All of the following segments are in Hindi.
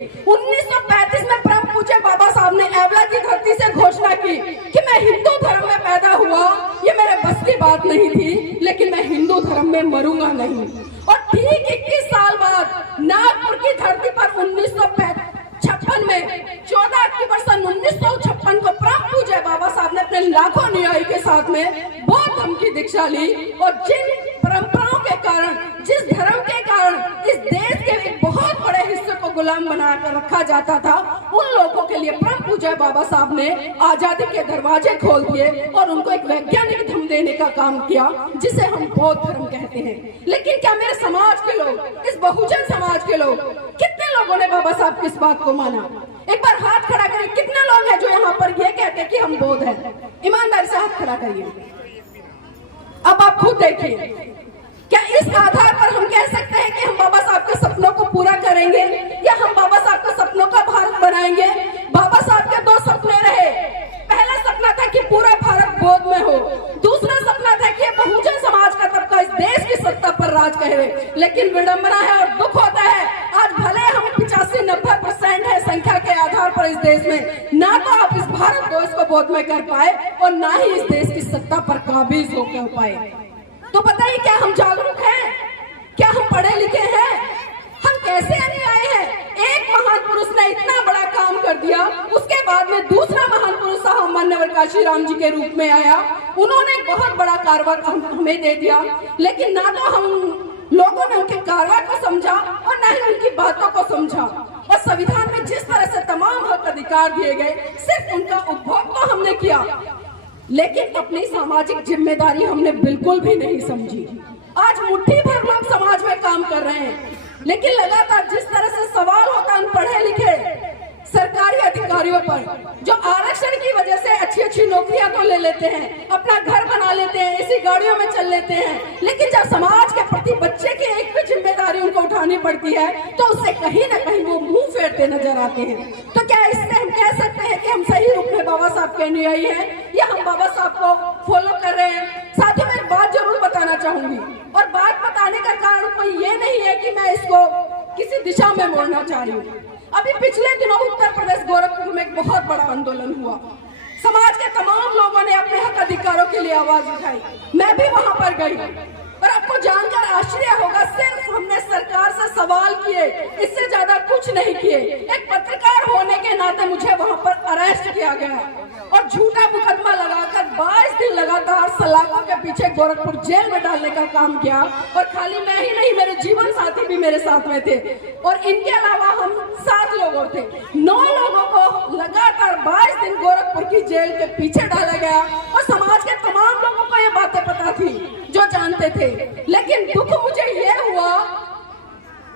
1935 में परम पूज्य बाबा साहब ने एवला की धरती से घोषणा की कि मैं हिंदू धर्म में पैदा हुआ, ये मेरे बस की बात नहीं थी, लेकिन मैं हिंदू धर्म में मरूंगा नहीं। और ठीक 21 साल बाद नागपुर की धरती पर 1956 में 14 अक्टूबर सन 1956 को परम पूज्य बाबा साहब ने अपने लाखों अनुयायी के साथ में बौद्ध धर्म की दीक्षा ली। और जिन परंपराओं के कारण, जिस धर्म के कारण इस देश के एक बहुत बड़े हिस्से को गुलाम बनाकर रखा जाता था, उन लोगों के लिए परम पूज्य बाबा साहब ने आजादी के दरवाजे खोल दिए और उनको एक वैज्ञानिक धर्म देने का काम किया, जिसे हम बौद्ध धर्म कहते हैं। लेकिन क्या मेरे समाज के लोग, इस बहुजन समाज के लोग, कितने लोगों ने बाबा साहब की इस बात को माना? एक बार हाथ खड़ा करिए, कितने लोग हैं जो यहाँ पर ये कहते हैं कि हम बौद्ध हैं? ईमानदारी से हाथ खड़ा करिए। अब आप खुद देखिए, क्या इस आधार पर हम कह सकते हैं कि हम बाबा साहब के सपनों को पूरा करेंगे, या हम बाबा साहब के सपनों का भारत बनाएंगे? बाबा साहब के दो सपने रहे। पहला सपना था कि पूरा भारत बौद्ध में हो, दूसरा सपना था कि बहुजन समाज का तबका इस देश की सत्ता पर राज करे। लेकिन विडंबना है और दुख होता है, आज भले हम 85-90% है संख्या के आधार पर इस देश में, ना तो आप इस भारत देश को बौद्ध में कर पाए और ना ही इस देश की सत्ता पर काबिज होकर पाए। तो बताइए, क्या हम जागरूक हैं? क्या हम पढ़े लिखे हैं? हम कैसे अनुयायी हैं? एक महान पुरुष ने इतना बड़ा काम कर दिया, उसके बाद में दूसरा महान पुरुष साहब मान्यवर काशीराम जी के रूप में आया। उन्होंने एक बहुत बड़ा कारवार हमें दे दिया, लेकिन ना तो हम लोगों ने उनके कारवार को समझा और ना ही उनकी बातों को समझा। और संविधान में जिस तरह से तमाम हक अधिकार दिए गए, सिर्फ उनका उपभोग तो हमने किया, लेकिन अपनी सामाजिक जिम्मेदारी हमने बिल्कुल भी नहीं समझी। आज मुट्ठी भर लोग समाज में काम कर रहे हैं, लेकिन लगातार जिस तरह से सवाल होता है पढ़े लिखे सरकारी अधिकारियों पर, जो आरक्षण की वजह से अच्छी नौकरियां तो ले लेते हैं, अपना घर बना लेते हैं, इसी गाड़ियों में चल लेते हैं, लेकिन जब समाज के प्रति बच्चे की एक भी जिम्मेदारी उनको उठानी पड़ती है, तो उससे कहीं ना कहीं वो मुंह फेरते नजर आते हैं। तो क्या इससे हम कह सकते हैं कि हम सही रूप में बाबा साहब के अनुयायी हैं, या हम बाबा साहब को फॉलो कर रहे हैं? साथियों, मैं एक बात जरूर बताना चाहूंगी, और बात बताने का कारण कोई ये नहीं है कि मैं इसको किसी दिशा में मोड़ना चाह रही हूँ। अभी पिछले दिनों उत्तर प्रदेश गोरखपुर में एक बहुत बड़ा आंदोलन हुआ। समाज के तमाम लोगों ने अपने हक अधिकारों के लिए आवाज उठाई। मैं भी वहां पर गई और आपको जानकर आश्चर्य होगा, सिर्फ हमने सरकार से सवाल किए, इससे ज्यादा कुछ नहीं किए। एक पत्रकार होने के नाते मुझे वहां पर अरेस्ट किया गया और झूठा मुकदमा लगाकर 22 दिन लगातार सलाखों के पीछे गोरखपुर जेल में डालने का काम किया। और खाली मैं ही नहीं, मेरे जीवन साथी भी मेरे साथ में थे, और इनके अलावा हम 7 लोग और थे। 9 लोगों को लगातार 22 दिन गोरखपुर की जेल के पीछे डाला गया। और समाज के तमाम लोगों को ये बातें पता थी, जो जानते थे। लेकिन दुख मुझे ये हुआ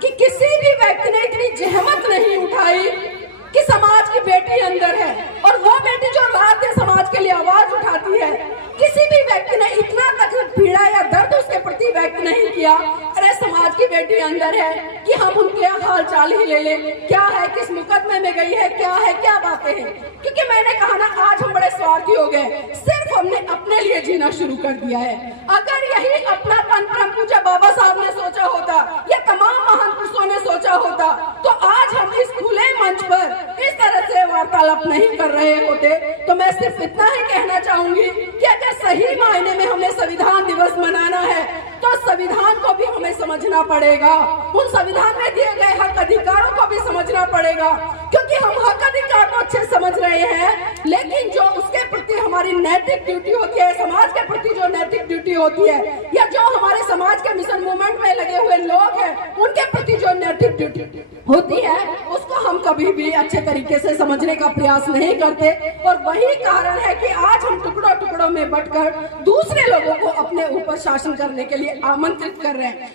कि किसी भी व्यक्ति ने इतनी जहमत नहीं उठाई कि समाज की बेटी अंदर है, और वो बेटी जो रात दिन समाज के लिए आवाज उठाती है, किसी भी व्यक्ति ने इतना तक पीड़ा या दर्द उसके प्रति व्यक्त नहीं किया। अरे समाज की बेटी अंदर है कि हम उनके हाल चाल ही ले ले, क्या है, किस मुकदमे में गई है, क्या है, क्या बातें हैं। क्योंकि मैंने कहा ना, आज हम बड़े स्वार्थी हो गए, सिर्फ हमने अपने लिए जीना शुरू कर दिया है। अगर यही अपनापन परम पूज्य बाबा साहब ने सोचा होता, या तमाम महान पुरुषों ने सोचा होता, तो आज हम इस खुले मंच पर इस तरह से वार्तालाप नहीं कर रहे होते। तो मैं सिर्फ इतना ही कहना चाहूंगी कि अगर सही मायने में हमें संविधान दिवस मनाना है, तो संविधान को भी हमें समझना पड़ेगा, उन संविधान में दिए गए हक अधिकारों को भी समझना पड़ेगा। क्योंकि हम हक अधिकार तो अच्छे समझ रहे हैं, लेकिन जो उसके प्रति हमारी नैतिक ड्यूटी होती है, समाज के प्रति जो नैतिक ड्यूटी होती है, या जो हमारे समाज के मिशन मूवमेंट में लगे हुए लोग हैं, उनके प्रति जो नैतिक ड्यूटी होती है, उसको हम कभी भी अच्छे तरीके से समझने का प्रयास नहीं करते। और वही कारण है कि आज हम टुकड़ों टुकड़ों में बंटकर दूसरे लोगों को अपने ऊपर शासन करने के लिए आमंत्रित कर रहे हैं।